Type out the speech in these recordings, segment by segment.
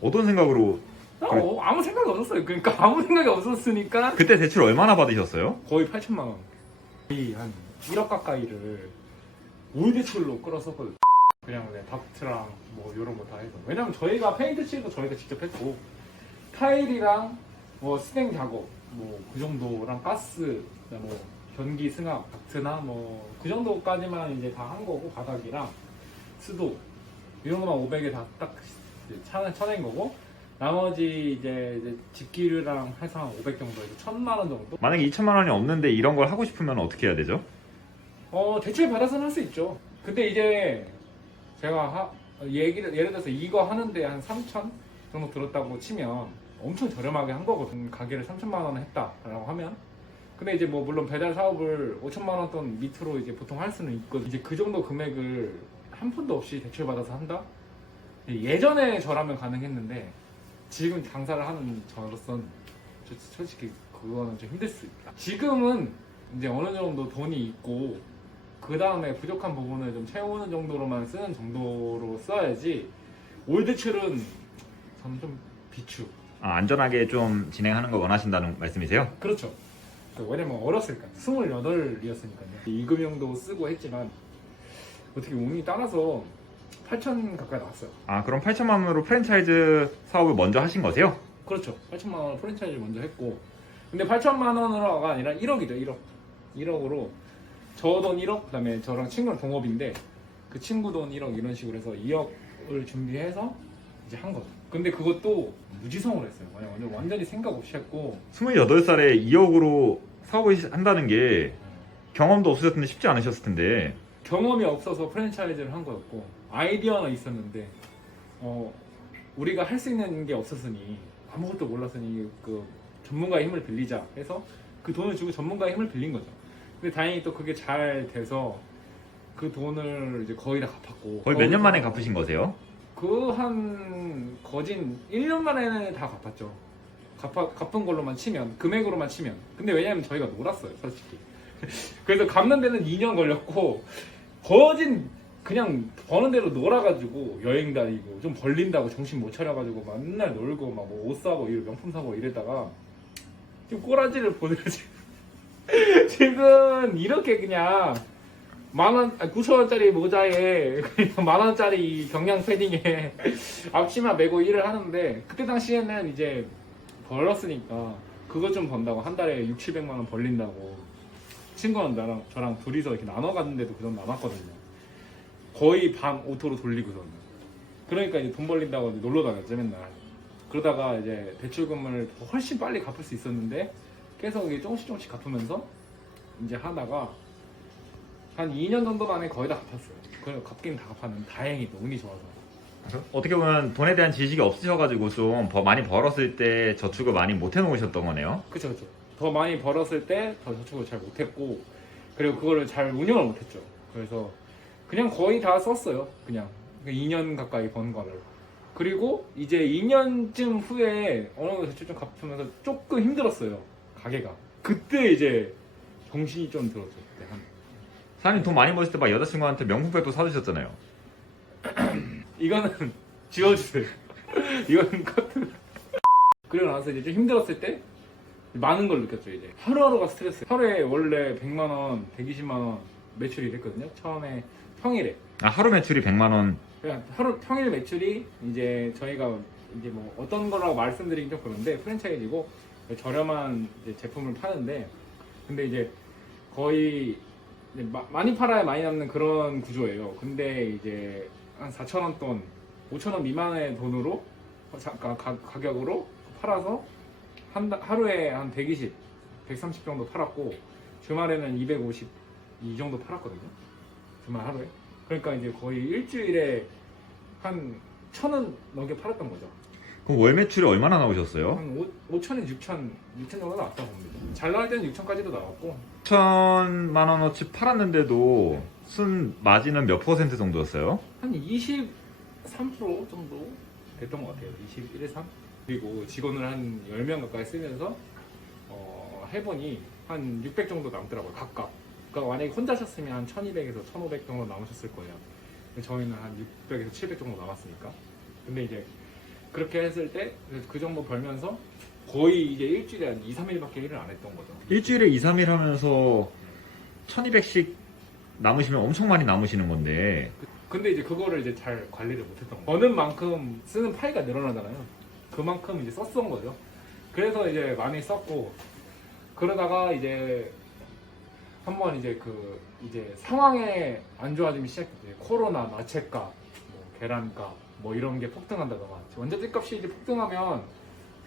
어떤 생각으로? 아무 생각이 없었어요. 그러니까 아무 생각이 없었으니까 그때 대출 얼마나 받으셨어요? 거의 8천만 원. 거의 한 1억 가까이를 올 대출로 끌었었거든요. 그냥 다크트랑 뭐 이런 거 다 해서. 왜냐면 저희가 페인트 칠도 저희가 직접 했고 타일이랑 뭐 스탱 작업 뭐 그 정도랑 가스 뭐 변기 승합 다크나 뭐 그 정도까지만 이제 다 한 거고 바닥이랑 수도 이런 거만 500에 다 딱 쳐낸 거고 나머지 이제 집기류랑 해서 한 500 정도 해서 1000만 원 정도? 만약에 2천만 원이 없는데 이런 걸 하고 싶으면 어떻게 해야 되죠? 대출 받아서는 할 수 있죠. 근데 이제 제가 예를 들어서 이거 하는데 한 3천 정도 들었다고 치면 엄청 저렴하게 한 거거든. 가게를 3천만 원에 했다라고 하면. 근데 이제 뭐 물론 배달 사업을 5천만 원 돈 밑으로 이제 보통 할 수는 있거든. 이제 그 정도 금액을 한 푼도 없이 대출 받아서 한다? 예전에 저라면 가능했는데 지금 장사를 하는 저로선 솔직히 그거는 좀 힘들 수 있다. 지금은 이제 어느 정도 돈이 있고 그 다음에 부족한 부분을 좀 채우는 정도로만 쓰는 정도로 써야지 올 대출은 저는 좀 비추. 안전하게 좀 진행하는 걸 원하신다는 말씀이세요? 그렇죠. 왜냐면 어렸으니까 28이었으니까요. 이금융도 쓰고 했지만 어떻게 운이 따라서 8천 가까이 나왔어요. 그럼 8천만 원으로 프랜차이즈 사업을 먼저 하신 거세요? 그렇죠. 8천만 원 프랜차이즈 먼저 했고 근데 8천만 원으로가 아니라 1억이죠. 1억으로 저 돈 1억 그다음에 저랑 친구랑 동업인데 그 친구 돈 1억 이런 식으로 해서 2억을 준비해서 이제 한 거죠. 근데 그것도 무지성으로 했어요. 완전히 생각 없이 했고 28살에 2억으로 사업을 한다는 게 경험도 없으셨을 텐데 쉽지 않으셨을 텐데. 경험이 없어서 프랜차이즈를 한 거였고 아이디어는 있었는데 우리가 할 수 있는 게 없었으니 아무것도 몰랐으니 그 전문가의 힘을 빌리자 해서 그 돈을 주고 전문가의 힘을 빌린 거죠. 근데 다행히 또 그게 잘 돼서 그 돈을 이제 거의 다 갚았고 거의 몇 년 만에 갚으신 거세요? 그 한 거진 1년 만에는 다 갚았죠. 갚은 걸로만 치면 금액으로만 치면. 근데 왜냐면 저희가 놀았어요 솔직히. 그래서 갚는 데는 2년 걸렸고 거진 그냥 버는 대로 놀아가지고 여행 다니고 좀 벌린다고 정신 못 차려가지고 맨날 놀고 막 뭐 옷 사고 명품 사고 이러다가 지금 꼬라지를 보내고 지금 이렇게 그냥 9,000원짜리 모자에 그냥 10,000원짜리 경량 패딩에 앞치마 메고 일을 하는데 그때 당시에는 이제 벌었으니까 그거 좀 번다고 한 달에 6,700만 원 벌린다고 친구는 저랑 둘이서 이렇게 나눠 갔는데도 그 정도 남았거든요. 거의 밤 오토로 돌리고서는. 그러니까 이제 돈 벌린다고 이제 놀러 다녔죠 맨날. 그러다가 이제 대출금을 훨씬 빨리 갚을 수 있었는데 계속 이게 조금씩 갚으면서 이제 하다가 한 2년 정도 만에 거의 다 갚았어요. 그래서 갚긴 다 갚았는데 다행히 운이 좋아서. 어떻게 보면 돈에 대한 지식이 없으셔가지고 좀 많이 벌었을 때 저축을 많이 못 해놓으셨던 거네요. 그쵸. 더 많이 벌었을 때 더 저축을 잘 못했고 그리고 그거를 잘 운영을 못했죠. 그래서 그냥 거의 다 썼어요. 그냥 2년 가까이 번 거를. 그리고 이제 2년쯤 후에 어느 정도 대출 좀 갚으면서 조금 힘들었어요. 가게가. 그때 이제 정신이 좀 들었죠. 그때 사장님 돈 많이 버실 때 막 여자친구한테 명품백도 사주셨잖아요. 이거는 지워주세요. 이거는 커트. 그리고 나서 이제 좀 힘들었을 때 많은 걸 느꼈죠. 이제 하루하루가 스트레스. 하루에 원래 100만 원, 120만 원 매출이 됐거든요. 처음에 평일에. 하루 매출이 100만 원. 그냥 하루 평일 매출이 이제 저희가 이제 뭐 어떤 거라고 말씀드리긴 좀 그런데 프랜차이즈고 저렴한 이제 제품을 파는데 근데 이제 거의 이제 많이 팔아야 많이 남는 그런 구조예요. 근데 이제 한 4,000원 돈, 5,000원 미만의 돈으로 가격으로 팔아서 하루에 한 120, 130 정도 팔았고 주말에는 250 이 정도 팔았거든요. 주말 하루에. 그러니까 이제 거의 일주일에 한 1,000원 넘게 팔았던 거죠. 그럼 월 매출이 얼마나 나오셨어요? 한 5,000에 6,000 정도 나왔다고 봅니다. 잘 나갈 때는 6,000까지도 나왔고 1,000만 원어치 팔았는데도 순 마진은 몇 퍼센트 정도였어요? 한 23% 정도 됐던 것 같아요. 21.3. 그리고 직원을 한 10명 가까이 쓰면서 해보니 한 600 정도 남더라고요. 각각. 그러니까 만약에 혼자 셨으면 한 1,200에서 1,500 정도 남으셨을 거예요. 저희는 한 600에서 700 정도 남았으니까. 근데 이제 그렇게 했을 때 그 정도 벌면서 거의 이제 일주일에 한 2, 3일밖에 일을 안 했던 거죠. 일주일에 2, 3일 하면서 1200씩 남으시면 엄청 많이 남으시는 건데 근데 이제 그거를 이제 잘 관리를 못했던 거예요. 버는 만큼 쓰는 파이가 늘어나잖아요. 그만큼 이제 썼던 거죠. 그래서 이제 많이 썼고 그러다가 이제 한번 이제 이제 상황에 안 좋아지기 시작했어요. 코로나, 나체가, 뭐 계란가 뭐 이런 게 폭등한다던가 원자재 값이 이제 폭등하면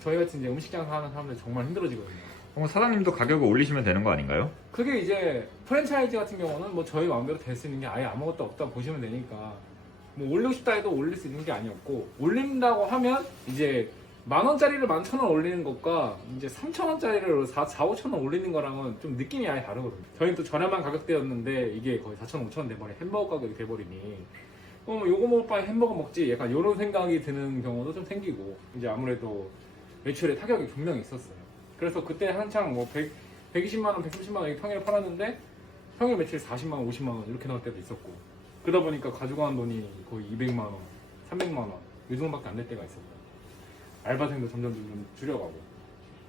저희 같은 이제 음식 장사하는 사람들 정말 힘들어지거든요. 그럼 사장님도 가격을 올리시면 되는 거 아닌가요? 그게 이제 프랜차이즈 같은 경우는 뭐 저희 마음대로 될 수 있는 게 아예 아무것도 없다 보시면 되니까 뭐 올리고 싶다 해도 올릴 수 있는 게 아니었고 올린다고 하면 이제 10,000원짜리를 11,000원 올리는 것과 이제 3,000원짜리를 5,000원 올리는 거랑은 좀 느낌이 아예 다르거든요. 저희는 또 저렴한 가격대였는데 이게 거의 4,000원, 5,000원 돼버린 햄버거 가격이 돼버리니 요거 먹을 바에 햄버거 먹지 약간 이런 생각이 드는 경우도 좀 생기고 이제 아무래도 매출에 타격이 분명히 있었어요. 그래서 그때 한창 뭐 120만 원, 130만 원 평일에 팔았는데 평일 매출 40만 원, 50만 원 이렇게 나올 때도 있었고 그러다 보니까 가지고 간 돈이 거의 200만 원, 300만 원 이 정도밖에 안 될 때가 있었어요. 알바생도 점점 줄여가고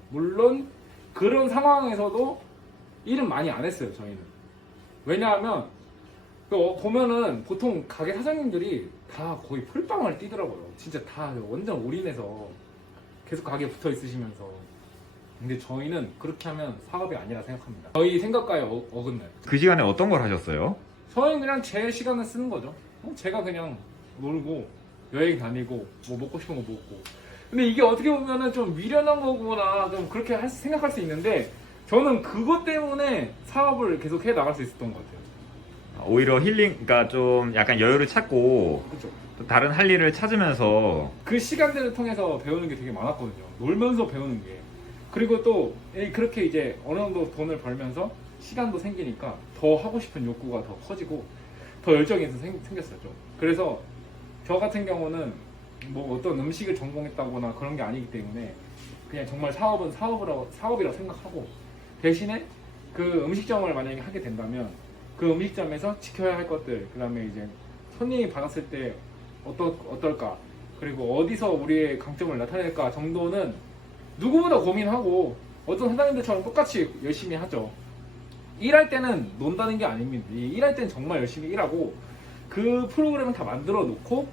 물론 그런 상황에서도 일은 많이 안 했어요. 저희는 왜냐하면 보면은 보통 가게 사장님들이 다 거의 풀빵을 뛰더라고요. 진짜 다 완전 올인해서 계속 가게에 붙어 있으시면서 근데 저희는 그렇게 하면 사업이 아니라 생각합니다. 저희 생각과의 어긋나요. 그 시간에 어떤 걸 하셨어요? 저희는 그냥 제 시간을 쓰는 거죠. 제가 그냥 놀고 여행 다니고 뭐 먹고 싶은 거 먹고 근데 이게 어떻게 보면은 좀 미련한 거구나 좀 그렇게 생각할 수 있는데 저는 그것 때문에 사업을 계속 해 나갈 수 있었던 것 같아요. 오히려 힐링, 그러니까 좀 약간 여유를 찾고 그렇죠. 또 다른 할 일을 찾으면서 그 시간들을 통해서 배우는 게 되게 많았거든요. 놀면서 배우는 게. 그리고 또 그렇게 이제 어느 정도 돈을 벌면서 시간도 생기니까 더 하고 싶은 욕구가 더 커지고 더 열정이 생겼어요. 좀. 그래서 저 같은 경우는 뭐 어떤 음식을 전공했다거나 그런 게 아니기 때문에 그냥 정말 사업은 사업이라고 생각하고 대신에 그 음식점을 만약에 하게 된다면 그 음식점에서 지켜야 할 것들 그 다음에 이제 손님이 받았을 때 어떨까 그리고 어디서 우리의 강점을 나타낼까 정도는 누구보다 고민하고 어떤 사장님들처럼 똑같이 열심히 하죠. 일할 때는 논다는 게 아닙니다. 일할 때는 정말 열심히 일하고 그 프로그램을 다 만들어 놓고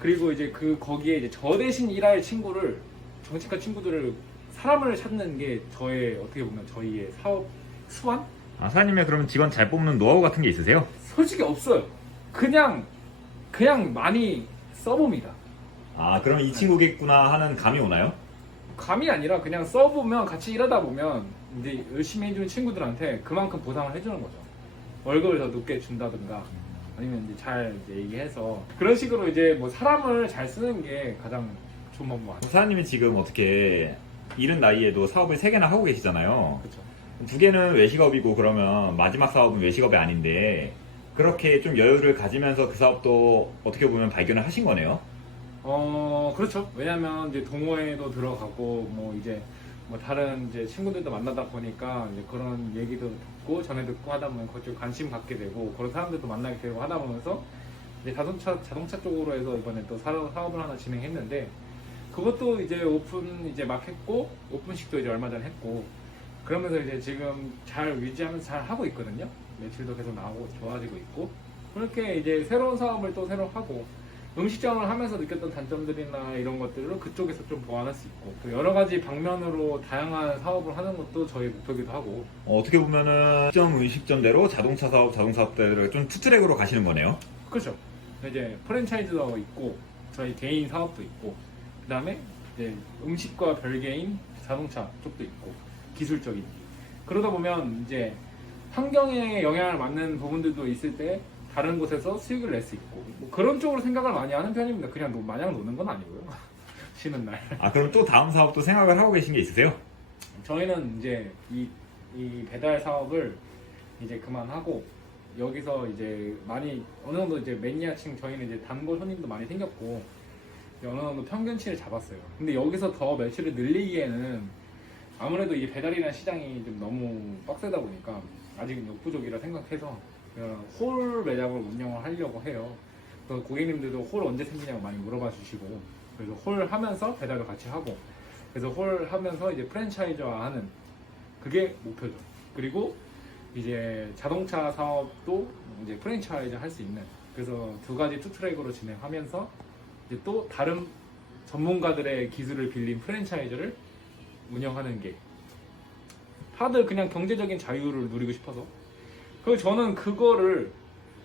그리고 이제 거기에 이제 저 대신 일할 친구를 정치과 친구들을 사람을 찾는 게 저의 어떻게 보면 저희의 사업 수완? 아, 사장님의 그러면 직원 잘 뽑는 노하우 같은 게 있으세요? 솔직히 없어요. 그냥 많이 써봅니다. 아, 그럼 이 친구겠구나 하는 감이 오나요? 감이 아니라 그냥 써보면 같이 일하다 보면 이제 열심히 해주는 친구들한테 그만큼 보상을 해주는 거죠. 월급을 더 높게 준다든가 아니면 이제 잘 이제 얘기해서 그런 식으로 이제 뭐 사람을 잘 쓰는 게 가장 좋은 방법 아니에요. 사장님이 지금 어떻게 이른 나이에도 사업을 3개나 하고 계시잖아요. 그렇죠. 2개는 외식업이고 그러면 마지막 사업은 외식업이 아닌데 그렇게 좀 여유를 가지면서 그 사업도 어떻게 보면 발견을 하신 거네요. 그렇죠. 왜냐면 이제 동호회도 들어가고 뭐 이제 뭐 다른 이제 친구들도 만나다 보니까 이제 그런 얘기도 듣고 전에 듣고 하다 보면 그쪽 관심 갖게 되고 그런 사람들도 만나게 되고 하다 보면서 이제 자동차 쪽으로 해서 이번에 또 사업을 하나 진행했는데 그것도 이제 오픈 이제 막 했고 오픈식도 이제 얼마 전에 했고 그러면서 이제 지금 잘 유지하면서 잘 하고 있거든요. 매출도 계속 나오고 좋아지고 있고 그렇게 이제 새로운 사업을 또 새로 하고 음식점을 하면서 느꼈던 단점들이나 이런 것들을 그쪽에서 좀 보완할 수 있고 또 여러 가지 방면으로 다양한 사업을 하는 것도 저희 목표기도 하고 어떻게 보면은 음식점대로 자동차 사업대로 좀 투트랙으로 가시는 거네요. 그렇죠. 이제 프랜차이즈도 있고 저희 개인 사업도 있고 그 다음에 이제 음식과 별개인 자동차 쪽도 있고 기술적인 그러다 보면 이제 환경에 영향을 받는 부분들도 있을 때 다른 곳에서 수익을 낼 수 있고 뭐 그런 쪽으로 생각을 많이 하는 편입니다. 그냥 마냥 노는 건 아니고요. 쉬는 날. 아, 그럼 또 다음 사업도 생각을 하고 계신 게 있으세요? 저희는 이제 이 배달 사업을 이제 그만하고 여기서 이제 많이 어느 정도 이제 매니아층 저희는 이제 단골 손님도 많이 생겼고 이제 어느 정도 평균치를 잡았어요. 근데 여기서 더 매출을 늘리기에는 아무래도 이 배달이라는 시장이 좀 너무 빡세다 보니까 아직은 역부족이라 생각해서 홀 매장을 운영을 하려고 해요. 또 고객님들도 홀 언제 생기냐고 많이 물어봐 주시고 그래서 홀 하면서 배달도 같이 하고, 그래서 홀 하면서 이제 프랜차이즈화하는 그게 목표죠. 그리고 이제 자동차 사업도 이제 프랜차이즈 할 수 있는, 그래서 두 가지 투 트랙으로 진행하면서 이제 또 다른 전문가들의 기술을 빌린 프랜차이즈를 운영하는 게, 다들 그냥 경제적인 자유를 누리고 싶어서, 그리고 저는 그거를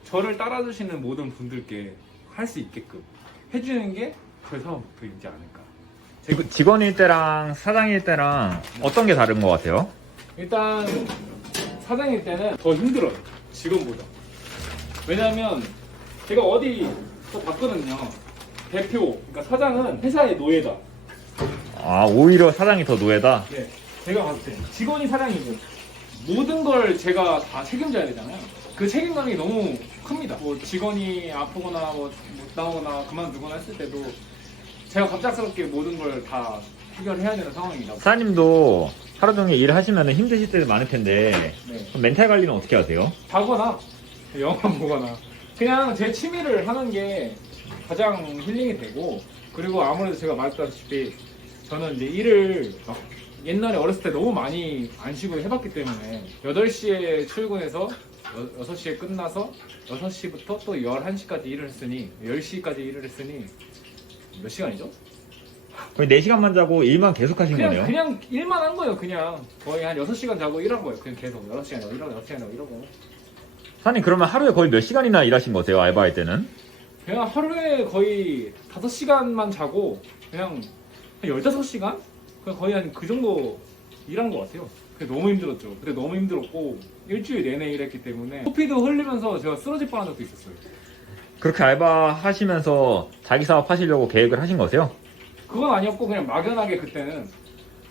저를 따라주시는 모든 분들께 할 수 있게끔 해주는 게 저의 사업 목표이지 않을까. 직원일 때랑 사장일 때랑 어떤 게 다른 것 같아요? 일단 사장일 때는 더 힘들어요, 직원보다. 왜냐면 제가 어디 또 봤거든요. 대표, 그러니까 사장은 회사의 노예다. 아, 오히려 사장이 더 노예다? 네, 제가 봤을 때 직원이 사장이고 모든 걸 제가 다 책임져야 되잖아요. 그 책임감이 너무 큽니다. 뭐 직원이 아프거나 못 나오거나 그만두거나 했을 때도 제가 갑작스럽게 모든 걸 다 해결해야 되는 상황이다. 사장님도 하루 종일 일하시면 힘드실 때도 많을 텐데 네. 그럼 멘탈 관리는 어떻게 하세요? 자거나 영화 보거나 그냥 제 취미를 하는 게 가장 힐링이 되고, 그리고 아무래도 제가 말했다시피 저는 이제 일을 막 옛날에 어렸을 때 너무 많이 안 쉬고 해봤기 때문에 8시에 출근해서 6시에 끝나서 6시부터 또 11시까지 일을 했으니 10시까지 일을 했으니 몇 시간이죠? 거의 4시간만 자고 일만 계속 하신 거네요? 그냥 일만 한 거예요. 그냥 거의 한 6시간 자고 일한 거예요. 그냥 계속 6시간 자고 일하고 6시간 자고 이러고. 사장님 그러면 하루에 거의 몇 시간이나 일하신 거세요? 알바할 때는? 그냥 하루에 거의 5시간만 자고 그냥 한 15시간? 그냥 거의 한 그 정도 일한 것 같아요. 그게 너무 힘들었죠. 그때 너무 힘들었고 일주일 내내 일했기 때문에 코피도 흘리면서 제가 쓰러질 뻔한 적도 있었어요. 그렇게 알바 하시면서 자기 사업 하시려고 계획을 하신 거세요? 그건 아니었고 그냥 막연하게 그때는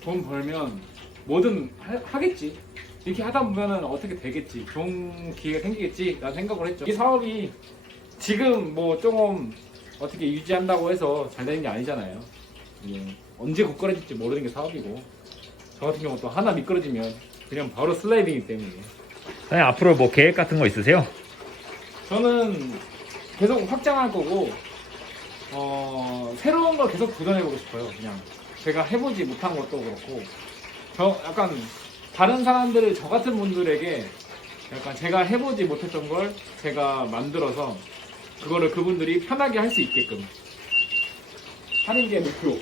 돈 벌면 뭐든 하겠지. 이렇게 하다 보면은 어떻게 되겠지. 좋은 기회가 생기겠지. 라는 생각을 했죠. 이 사업이 지금 뭐 조금 어떻게 유지한다고 해서 잘 되는 게 아니잖아요. 언제 고꾸라질지 모르는 게 사업이고, 저 같은 경우 또 하나 미끄러지면 그냥 바로 슬라이딩이기 때문에 사장님 앞으로 뭐 계획 같은 거 있으세요? 저는 계속 확장할 거고, 새로운 걸 계속 도전해보고 싶어요. 그냥 제가 해보지 못한 것도 그렇고, 약간 다른 사람들을, 저 같은 분들에게 약간 제가 해보지 못했던 걸 제가 만들어서 그거를 그분들이 편하게 할 수 있게끔 하는 게 목표.